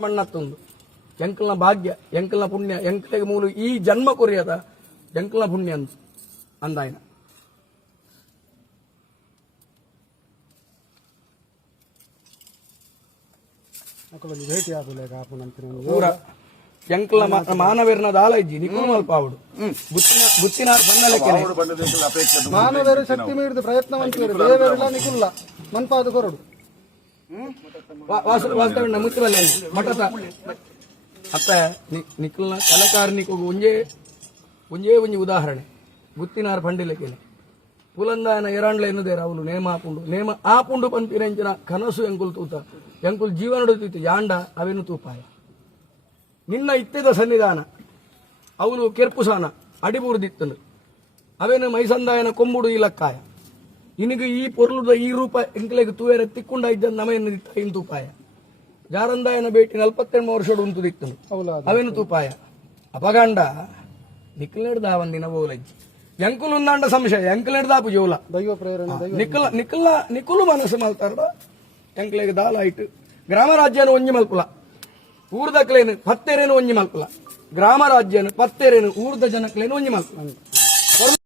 ಮಣ್ಣತ್ತೊಂದು ಎಂಕಲ್ನ ಭಾಗ್ಯ ಎಂಕಲ್ನ ಪುಣ್ಯ ಎಂಕಲಿಗೆ ಮೂಲ ಈ ಜನ್ಮ ಕೊರಿಯದ ಎಂಕಲ್ನ ಪುಣ್ಯ ಅಂತ ಅಂದಾಯನ ಪೂರ ಎಂಕಲ್ನ ಮಾನವೇರ್ನ ದಾಲ ಇಜ್ಜಿ ನಿಕುಲ್ ಮಲ್ಪಾವುಡು ಬುತ್ತಿನ ಬಂದಲಕ್ಕೆ ಮಾನವೇರು ಶಕ್ತಿ ಮೀರಿದ ಪ್ರಯತ್ನವಂತಿರು ದೇವರೆಲ್ಲ ನಿಕುಲ್ಲ ಮನ್ಪಾದ ಕೊರಡು ವಾಸ್ತವ ಮುತ್ತುವಲ್ಲ ಮಠದ ಅತ್ತ ನಿಖಲ್ನ ಕಲಕಾರನಿಗೂ ಒಂಜೇ ಉದಾಹರಣೆ ಗುತ್ತಿನಾರ್ ಪಂಡಿಲಕ್ಕೆ ಪುಲಂದಾಯನ ಎರಾಂಡ್ಲ ಎನ್ನುದೇರ ಅವಳು ನೇಮ ಆಪುಂಡು ಪಂಪಿರಂಚಿನ ಕನಸು ಎಂಕುಲ್ ತೂತ ಎಂಕುಲ್ ಜೀವನಡುತ್ತಿತ್ತು ಯಾಂಡ ಅವೇನು ತೂಪಾಯ ನಿನ್ನ ಇತ್ತೆದ ಸನ್ನಿಧಾನ ಅವನು ಕೆರ್ಪುಸಾನ ಅಡಿಬುರ್ದಿತ್ತನು ಅವೇನು ಮೈಸಂದಾಯನ ಕೊಂಬುಡು ಇಲಕ್ಕಾಯ ಇನಿಗೆ ಈ ಪೊರ್ಲುದ ಈ ರೂಪ ಎಂಕಲೆಗೆ ತೂವೇರ ತಿಕ್ಕೊಂಡ ಇದ್ದ ನಮೆಯನ್ನು ದಿತ್ತ ಇನ್ ತೂಪಾಯ ಜಾರಂದಾಯನ ಭೇಟಿ 48 ವರ್ಷ ಉಂಟು ದಿತ್ತನು ಅವೇನು ತೂಪಾಯ ಅಪಗಂಡ ನಿಖಲ್ನೆಡ್ದ ಒಂದಿನ ಬೋಲಜ್ಜಿ ಎಂಕುಲು ಉಂದಾಂಡ ಸಂಶಯ ಎಂಕಲ್ನೆಡ್ದಾಪು ಜೋಲ ದೈವ ಪ್ರೇರಣೆ ನಿಖಲು ಮನಸ್ಸು ಮಲ್ತಾರ ಎಂಕಲೆಗೆ ದಾಲ ಇಟ್ಟು ಗ್ರಾಮ ರಾಜ್ಯನ ಒಂಜಿ ಮಲ್ಪುಲ ಊರ್ದಕ್ಲೇನು ಪತ್ತೆರೇನು ಒಂಜಿ ಮಲ್ಪುಲ ಗ್ರಾಮ ರಾಜ್ಯನು ಪತ್ತೆರೇನು ಊರ್ದ ಜನಕ್ಲೇನು ಒಂಜಿ ಮಲ್ಪುಲ